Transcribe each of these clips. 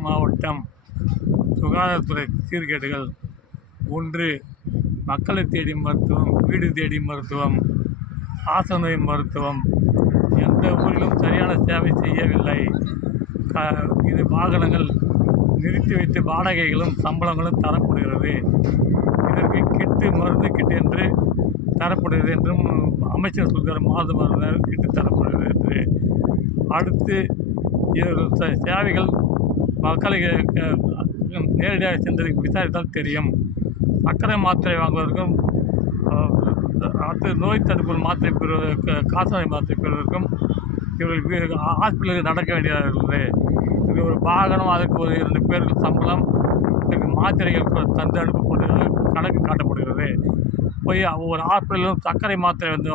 விழுப்புரம் மாவட்டம் சுகாதாரத்துறை சீர்கேடுகள். ஒன்று, மக்களை தேடி மருத்துவம், வீடு தேடி மருத்துவம், காசநோய் மருத்துவம் எந்த ஊரிலும் சரியான சேவை செய்யவில்லை. இது வாகனங்கள் நிறுத்தி வைத்து வாடகைகளும் சம்பளங்களும் தரப்படுகிறது. இதற்கு கிட்டு மருந்து கிட்டு என்று தரப்படுகிறது என்றும் அமைச்சர் சொல்கிறார். மருந்து கிட்டு தரப்படுகிறது என்று. அடுத்து சேவைகள் மக்களுக்கு நேரடியாக சென்று விசாரித்தால் தெரியும். சர்க்கரை மாத்திரை வாங்குவதற்கும் அடுத்து நோய் தடுப்பு மாத்திரை பெறுவதற்கு, காசநோய் மாத்திரை பெறுவதற்கும் இவர்களுக்கு ஹாஸ்பிட்டலுக்கு நடக்க வேண்டியதாக இருக்குது. இது ஒரு வாகனம், அதுக்கு ஒரு 2 பேருக்கு சம்பளம், இதுக்கு மாத்திரைகள் தந்து அனுப்பப்படுகிறது, கணக்கு காட்டப்படுகிறது. போய் ஒவ்வொரு ஹாஸ்பிட்டலும் சர்க்கரை மாத்திரை வந்து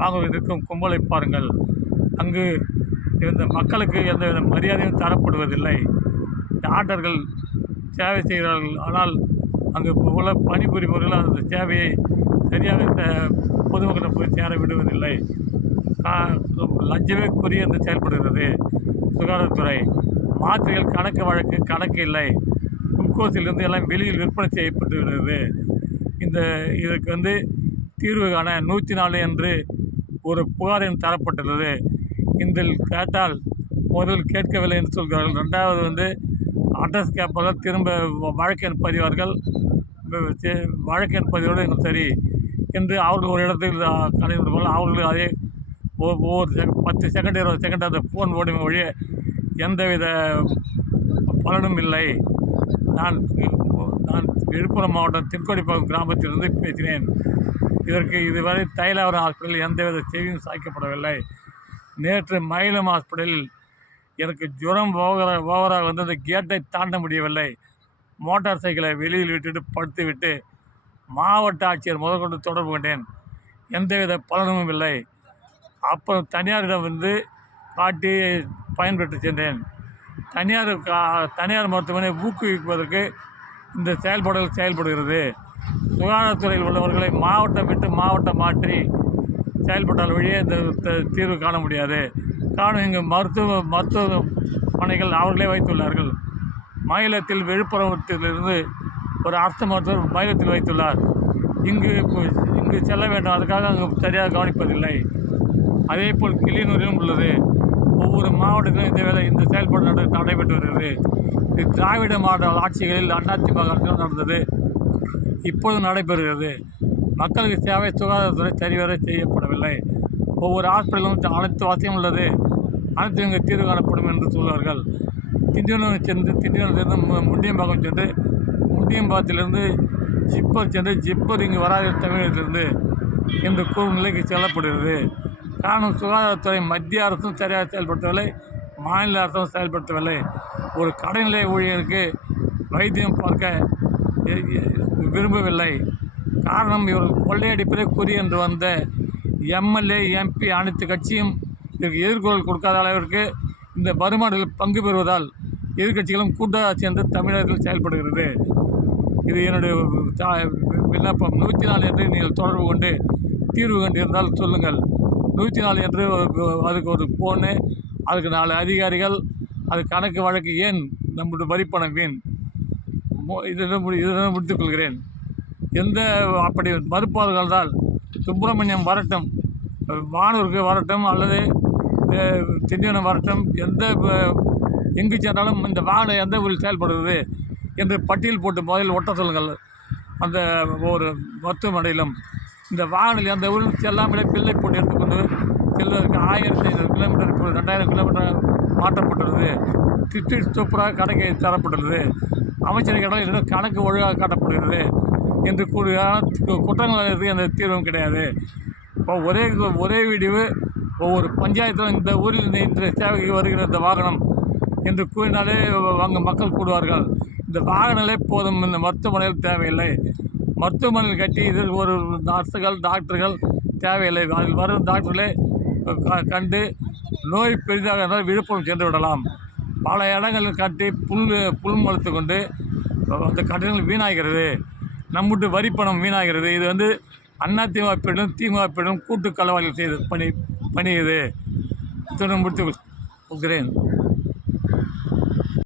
வாங்குவதற்கும் கும்பலை பாருங்கள். அங்கு இந்த மக்களுக்கு எந்தவித மரியாதையும் தரப்படுவதில்லை. டாக்டர்கள் சேவை செய்கிறார்கள், ஆனால் அங்கு உள்ள பணிபுரிபவர்கள் அந்த சேவையை சரியாக பொதுமக்களை போய் சேர விடுவதில்லை. லஞ்சமே குறி என்று செயல்படுகிறது சுகாதாரத்துறை. மாத்திரைகள் கணக்கு வழக்கு கணக்கு இல்லை. குளுக்கோஸிலிருந்து எல்லாம் வெளியில் விற்பனை செய்யப்பட்டு விடுகிறது. இதற்கு தீர்வு காண 104 என்று ஒரு புகார் தரப்பட்டுள்ளது. இதில் கேட்டால் முதல் கேட்கவில்லை என்று சொல்கிறார்கள். 2வது அட்ரஸ் கேட்பார்கள், திரும்ப வழக்கெண் பதிவார்கள். வழக்கெண் பதிவோடு சரி என்று அவர்கள் ஒரு இடத்தில் கணிப்பார்கள். அவர்கள் அதே ஒவ்வொரு 10 செகண்ட் 20 செகண்ட் அந்த ஃபோன் ஓடும் வழிய எந்தவித பலனும் இல்லை. நான் விழுப்புரம் மாவட்டம் திருக்கோடிப்பாக்கம் கிராமத்திலிருந்து பேசினேன். இதற்கு இதுவரை தைலாவரம் ஹாஸ்பிட்டலில் எந்தவித செய்தியும் சாய்க்கப்படவில்லை. நேற்று மயிலம் ஹாஸ்பிட்டலில் எனக்கு ஜுரம் ஓவராக அந்த கேட்டை தாண்ட முடியவில்லை. மோட்டார் சைக்கிளை வெளியில் விட்டுட்டு படுத்துவிட்டு மாவட்ட ஆட்சியர் முதற்கொண்டு தொடர்பு கொண்டேன். எந்தவித பலனும் இல்லை. அப்புறம் தனியாரிடம் காட்டி பயன்பெற்று சென்றேன். தனியார் மருத்துவமனை ஊக்குவிப்பதற்கு இந்த செயல்பாடுகள் செயல்படுகிறது. சுகாதாரத்துறையில் உள்ளவர்களை மாவட்டம் விட்டு மாவட்டம் மாற்றி செயல்பட்டால் வழியே இந்த தீர்வு காண முடியாது. காரணம், இங்கு மருத்துவமனைகள் அவர்களே வைத்துள்ளார்கள். மயிலத்தில் விழுப்புரத்திலிருந்து ஒரு அரசு மருத்துவர் மயிலத்தில் வைத்துள்ளார். இங்கு செல்ல வேண்டும், அதுக்காக அங்கு சரியாக கவனிப்பதில்லை. அதேபோல் கிளிநூரிலும் உள்ளது. ஒவ்வொரு மாவட்டத்திலும் இந்த செயல்பாடு நடைபெற்று வருகிறது. இது திராவிட மாடல் ஆட்சிகளில் அதிமுக ஆட்சியில் நடந்தது, இப்போது நடைபெறுகிறது. மக்களுக்கு சேவை சுகாதாரத்துறை சரிவர செய்யப்படவில்லை. ஒவ்வொரு ஹாஸ்பிட்டலும் அனைத்து வசதியும் உள்ளது, அனைத்து இங்கே தீர்வு காணப்படும் என்று சொல்வார்கள். திண்டிவனத்திலிருந்து முண்டியம்பாக்கம் சென்று, முண்டியம்பாக்கத்திலிருந்து ஜிப்பர் சென்று, ஜிப்பர் இங்கு வராத தமிழகத்திலிருந்து என்று கூறும் நிலைக்கு செல்லப்படுகிறது. காரணம், சுகாதாரத்துறை மத்திய அரசும் சரியாக செயல்படுத்தவில்லை, மாநில அரசும் செயல்படுத்தவில்லை. ஒரு கடைநிலை ஊழியருக்கு வைத்தியம் பார்க்க விரும்பவில்லை. காரணம், இவர்கள் கொள்ளையடிப்பதே குறி என்று வந்த எம்எல்ஏ, எம்பி அனைத்து கட்சியும் இதற்கு எதிர்கொள் கொடுக்காத அளவிற்கு இந்த வருமானத்தில் பங்கு பெறுவதால் எதிர்கட்சிகளும் கூட்டாக சேர்ந்து தமிழகத்தில் செயல்படுகிறது. இது என்னுடைய விண்ணப்பம். 104 என்று நீங்கள் தொடர்பு கொண்டு தீர்வு கண்டு இருந்தால் சொல்லுங்கள். 104 என்று அதுக்கு ஒரு ஃபோனு, அதுக்கு 4 அதிகாரிகள், அது கணக்கு வழக்கு ஏன் நம்முடைய வரிப்பணம் வீண். இதெல்லாம் முடித்துக் கொள்கிறேன். அப்படி மறுப்பார்கள் தான் சுப்பிரமணியம் வரட்டும், வானூருக்கு வரட்டும், அல்லது திண்டிவனம் வரட்டும், எங்கு சென்றாலும் இந்த வாகனம் எந்த ஊரில் செயல்படுகிறது என்று பட்டியல் போட்டு முதலில் ஒட்ட சொல்லுங்கள். அந்த ஒரு மருத்துவமனையிலும் இந்த வாகனங்கள் எந்த ஊரில் செல்லாமலே பிள்ளை போட்டு எடுத்துக்கொண்டு செல்வதற்கு 1500 கிலோமீட்டர், 2000 கிலோமீட்டர் மாற்றப்பட்டுள்ளது. திட்டு சூப்பராக கணக்கு தரப்பட்டுள்ளது. அமைச்சர் கேட்டால் கணக்கு ஒழுங்காக காட்டப்படுகிறது என்று குற்றங்கள் அந்த தீர்வும் கிடையாது. இப்போ ஒரே வீடியோ ஒவ்வொரு பஞ்சாயத்திலும் இந்த ஊரில் இந்த சேவைக்கு வருகிற இந்த வாகனம் என்று கூறினாலே அங்கே மக்கள் கூடுவார்கள். இந்த வாகனங்களே போதும், இந்த மருத்துவமனைகள் தேவையில்லை. மருத்துவமனையில் கட்டி இதற்கு ஒரு நர்ஸுகள், டாக்டர்கள் தேவையில்லை. அதில் வரும் டாக்டர்களே கண்டு நோய் பெரிதாக இருந்தால் விழுப்புரம் சென்று விடலாம். பல இடங்களில் கட்டி புல் மலத்து கொண்டு அந்த கட்டணங்கள் வீணாகிறது. நம்முடைய வரிப்பணம் வீணாகிறது. இது அதிமுக பீடும் திமுக பீடும் கூட்டு களவாளிகள் செய்து பணி இது. முடித்து கொள்கிறேன்.